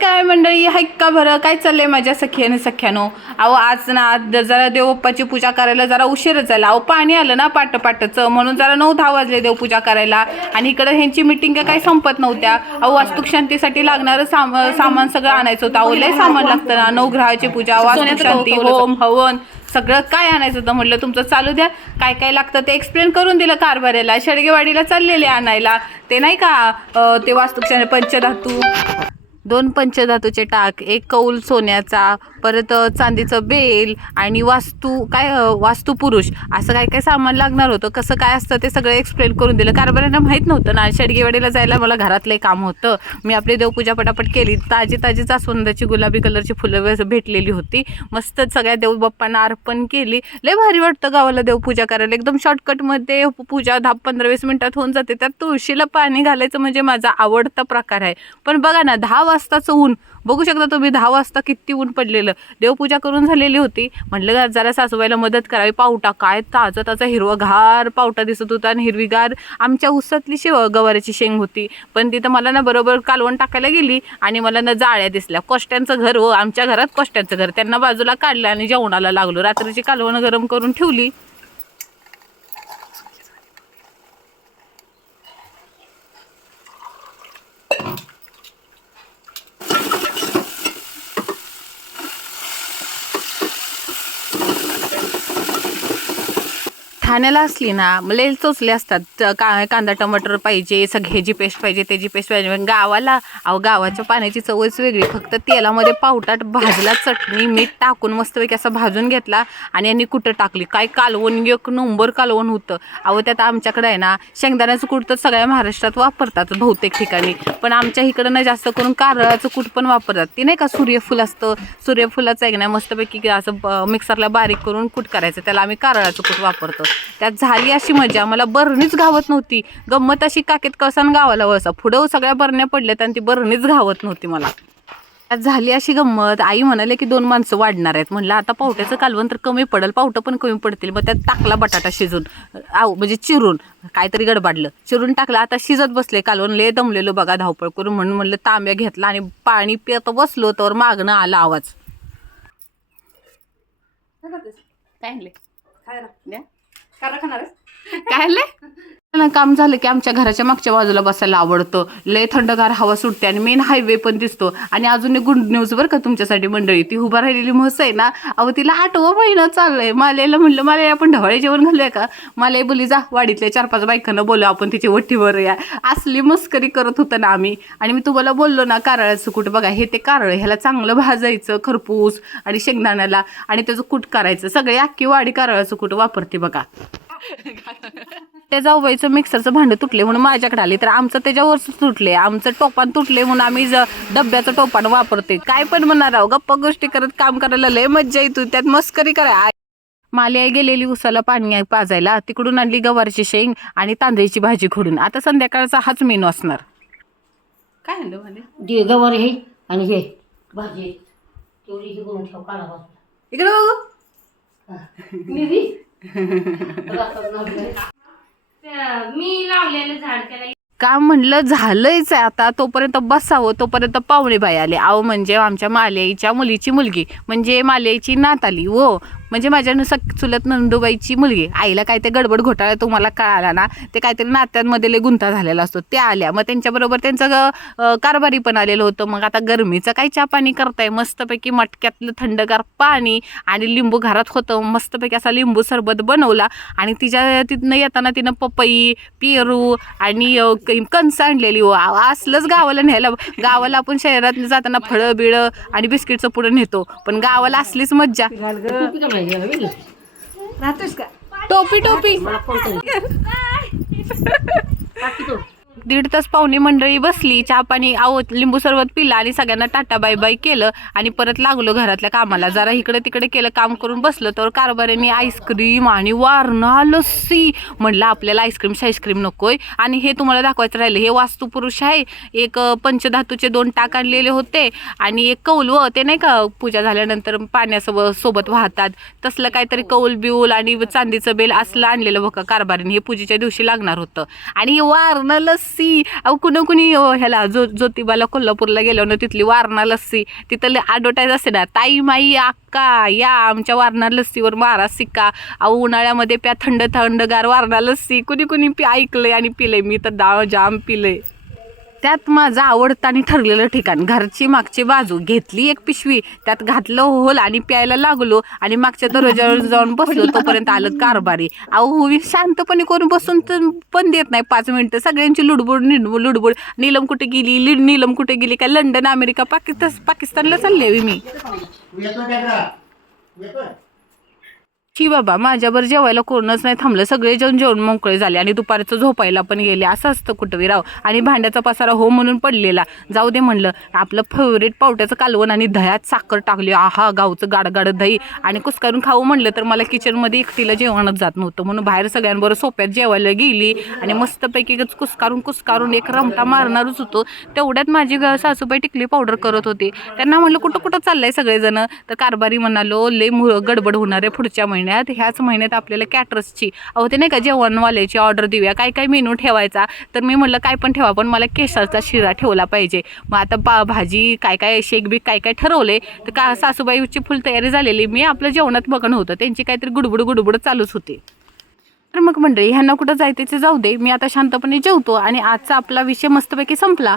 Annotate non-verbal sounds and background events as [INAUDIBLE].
काय मंडळी हाईक का बरं? काय चाललंय माझ्या सख्याने सख्यानो? अहो आज ना आज जरा देवबाप्पाची पूजा करायला जरा उशीरच झाला. अहो पाणी आलं ना पाट पाटचं म्हणून जरा नऊ दहा वाजले देवपूजा करायला. आणि इकडं ह्यांची मिटिंग काही संपत नव्हत्या. अहो वास्तुक शांतीसाठी लागणारं साम सामान सगळं आणायचं होतं. अहो लय सामान लागतं ना. नवग्रहाची पूजा वास्तुक शांती होम हवन सगळं काय आणायचं होतं म्हटलं तुमचं? चालू द्या. काय काय लागतं ते एक्सप्लेन करून दिलं कारभाऱ्याला. शेडगेवाडीला चाललेले आणायला. ते नाही का ते वास्तुक पंचधातू? दोन पंचधातूचे टाक एक कौल सोन्याचा परत चांदीचं बेल आणि वास्तू काय वास्तू पुरुष असं काय काय सामान लागणार होतं? कसं काय असतं? ते सगळं एक्सप्लेन करून दिलं. कारभाऱ्यांना माहीत नव्हतं. ना शेडगेवाडीला जायला मला घरातलं काम होतं. मी आपली देवपूजा पटापट केली. ताजी ताजी जास्वंदाची गुलाबी कलरची फुलं भेटलेली होती. मस्त सगळ्या देवबाप्पांना अर्पण केली. लय भारी वाटतं गावाला देवपूजा करायला. एकदम शॉर्टकटमध्ये पूजा दहा पंधरा वीस मिनिटात होऊन जाते. त्यात तुळशीला पाणी घालायचं म्हणजे माझा आवडता प्रकार आहे. पण बघा ना दहा वाजताचं ऊन बघू शकता तुम्ही दहा वाजता किती ऊन पडलेलं. देवपूजा करून झालेली होती. म्हटलं जरा सासूबाईला मदत करावी. पावटा काय ताजा ताजा हिरवगार पावटा दिसत होता आणि हिरवीगार आमच्या उसातली शेव गवाराची शेंग होती. पण तिथं मला ना बरोबर कालवण टाकायला गेली आणि मला ना जाळ्या दिसल्या. कोष्ट्यांचं घर हो आमच्या घरात कोष्ट्यांचं घर. त्यांना बाजूला काढलं आणि जेवणाला लागलो. रात्रीची कालवण गरम करून ठेवली. ठाण्याला असली ना मला चोचले असतात. का कांदा टमाटर पाहिजे सगळ्याची पेस्ट पाहिजे त्याची पेस्ट पाहिजे. पण गावाला अहो गावाच्या पाण्याची चवच वेगळी. फक्त तेलामध्ये पावटाट भाजला चटणी मीठ टाकून मस्तपैकी असं भाजून घेतला आणि यांनी कुठं टाकली? काय कालवण एक नंबर कालवण होतं. अहो त्यात आमच्याकडे आहे ना शेंगदाण्याचं कूट तर सगळ्या महाराष्ट्रात वापरतात बहुतेक ठिकाणी. पण आमच्या इकडं ना जास्त करून कारळाचं कूट पण वापरतात. ते नाही का सूर्यफूल असतं? सूर्यफुलाचं आहे ना मस्तपैकी असं ब- मिक्सरला बारीक करून कूट करायचं. त्याला आम्ही कारळाचं कूट वापरतो. त्यात झाली अशी मजा. मला बरणीच घावत नव्हती. गंमत अशी काकेत कळसान गावाला वळसा. पुढं सगळ्या बरण्या पडल्यात आणि ती बरणीच घावत नव्हती मला. त्यात झाली अशी गंमत. आई म्हणाले की दोन माणसं वाढणार आहेत. म्हणलं आता पावट्याचं कालवण तर कमी पडेल. पावटं पण कमी पडतील. मग त्यात टाकला बटाटा शिजून. आव म्हणजे चिरून. काहीतरी गडबडलं. चिरून टाकलं. आता शिजत बसले. कालवण लय दमलेलो बघा धावपळ करून. म्हणून म्हणलं तांब्या घेतला आणि पाणी पित बसलो तर मागणं आला आवाज. काय आणले द्या. काय आणले ना काम झालं की आमच्या घराच्या मागच्या बाजूला बसायला आवडतं. लय थंडगार हवा सुटते आणि मेन हायवे पण दिसतो. आणि अजून एक गुड न्यूज बरं का तुमच्यासाठी मंडळी. ती उभा राहिलेली म्हस आहे ना अहो तिला आठवं महिना चाललंय. मालेला म्हणलं मला आपण ढवळे जेवण घालूया का? माले बोली जा वाडीतल्या चार पाच बायकांना बोलू आपण तिची वठ्ठीवर या. असली मस्करी करत होतो ना आम्ही. आणि मी तुम्हाला बोललो ना कारळाचं कूट बघा हे ते कारळ ह्याला चांगलं भाजायचं खरपूस आणि शेंगदाण्याला आणि त्याचं कूट करायचं. सगळे अख्खी वाडी कारळाचं कूट वापरते बघा. [LAUGHS] त्या जाऊबाईचं मिक्सरचं भांडं तुटले म्हणून माझ्याकडे आले. तर आमचं त्याच्यावरच तुटले. आमचं टोपान तुटले म्हणून आम्ही ज- डब्याचं टोपान वापरते काय पण म्हणणार आहो गप्पा गोष्टी करत काम करायला लय मज्जा येतो त्यात मस्करी करा. माली आई गेलेली उसाला पाणी पाजायला. तिकडून आणली गवारची शेंग आणि तांदळीची भाजी खोडून. आता संध्याकाळचा हाच मेनू असणार. काय म्हणलं गवार हे आणि हे भाजी. इकडे बघू. मी लावलेलं झाड त्याला का म्हणलं झालंयच आहे आता. तोपर्यंत बसावं तोपर्यंत पाहुणे बाई आले. आहो म्हणजे आमच्या मालेईच्या मुलीची मुलगी. म्हणजे मालेईची नात आली व म्हणजे माझ्या चुलत नंदुबाईची मुलगी आईला काय ते गडबड घोटाळा तुम्हाला कळाला ना ते काहीतरी नात्यांमध्ये लय गुंता झालेला असतो. त्या आल्या मग त्यांच्याबरोबर त्यांचं कारभारी पण आलेलं होतं. मग आता गरमीचं काय चहा पाणी करताय? मस्तपैकी मटक्यातलं थंडगार पाणी आणि लिंबू घरात होतं. मस्तपैकी असा लिंबू सरबत बनवला आणि तिच्या तिथनं येताना तिनं पपई पेरू आणि कणसं आणलेली. हो असलंच गावाला न्यायला. गावाला आपण शहरात जाताना फळं बिळं आणि बिस्किटचं पुढं नेतो. पण गावाला असलीच मज्जा. राहतोस का? टोपी टोपी. मला फोन तरी टाकी तो दीड तास पाहुणे मंडळी बसली चहा पाणी आहो लिंबू सरबत पिला आणि सगळ्यांना टाटा बाय बाय केलं आणि परत लागलो घरातल्या कामाला. जरा इकडे तिकडे केलं काम करून बसलं तर कारभाऱ्यांनी आईस्क्रीम आणि वारणा लस्सी म्हणलं आपल्याला आईस्क्रीम आईस्क्रीम नकोय. आणि हे तुम्हाला दाखवायचं राहिलं हे वास्तुपुरुष आहे. एक पंचधातूचे दोन टाक आणलेले होते आणि एक कौल व ते नाही का पूजा झाल्यानंतर पाण्यासोबत सोबत वाहतात. तसलं काहीतरी कौल बिऊल आणि चांदीचं बेल असलं आणलेलं बघा कारभारीने हे पूजेच्या दिवशी लागणार होतं. आणि हे वारणं लस्सी लस्सी. अहो कुणा कुणी ह्याला जो ज्योतिबाला कोल्हापूरला गेलो ना तिथली वारणा लस्सी तिथं ॲडव्हर्टाईज असते ना ताई माई अक्का या आमच्या वारणा लस्सीवर मारा सिक्का. अहो उन्हाळ्यामध्ये प्या थंड थंडगार वारणा लस्सी. कुणी कुणी पी ऐकलंय आणि पिलंय. मी तर डाळ जाम पिलंय. त्यात माझं आवडतं आणि ठरलेलं ठिकाण. घरची मागची बाजू घेतली एक पिशवी त्यात घातलं होल आणि प्यायला लागलो आणि मागच्या दरवाजावर जाऊन बसलो तोपर्यंत आलं कारभारी. अहो हो, मी शांतपणे करून बसून तर पण देत नाही. पाच मिनिटं सगळ्यांची लुडबुड निडबुड लुडबुड. नीलम कुठे गेली? लिड नीलम कुठे गेली? काय लंडन अमेरिका पाकिस्तान पाकिस्तानला चालले मी. की बाबा माझ्यावर जेवायला कोणच नाही थांबलं. सगळे जेवण जेवण मोकळे झाले आणि दुपारचं झोपायला पण गेले. असं असतं कुठवी राव. आणि भांड्याचा पसारा हो म्हणून पडलेला. जाऊ दे म्हणलं. आपलं फेवरेट पावट्याचं कालवण आणि दह्यात साखर टाकली. आहा गावचं गाडगाड दही. आणि कुसकारून खाऊ म्हणलं तर मला किचनमध्ये एकटीला जेवणच जात नव्हतं. म्हणून बाहेर सगळ्यांबरोबर सोप्यात जेवायला गेली आणि मस्तपैकी गच कुसकारून कुसकारून एक रमटा मारणारच होतो. तेवढ्यात माझी सासूबाई टिकली पावडर करत होती. त्यांना म्हणलं कुठं कुठं चाललंय सगळेजण? तर कारभारी म्हणालो लय मु गडबड होणार आहे पुढच्या महिन्यात. ह्याच महिन्यात आपल्याला कॅटरसची अहो ते नाही का जेवणवाल्याची ऑर्डर देऊया. काय काय मेनू ठेवायचा? तर मी म्हणलं काय पण ठेवा पण मला केसाचा शिरा ठेवला पाहिजे. मग आता पा भाजी काय काय शेक बीक काय काय ठरवले. तर का सासूबाईची फुल तयारी झालेली. मी आपलं जेवणात बघणं होतं. त्यांची काहीतरी गुडबुड गुडबुड चालूच होती. तर मग मंडळी ह्यांना कुठं जायचं जाऊ दे. मी आता शांतपणे जेवतो आणि आजचा आपला विषय मस्तपैकी संपला.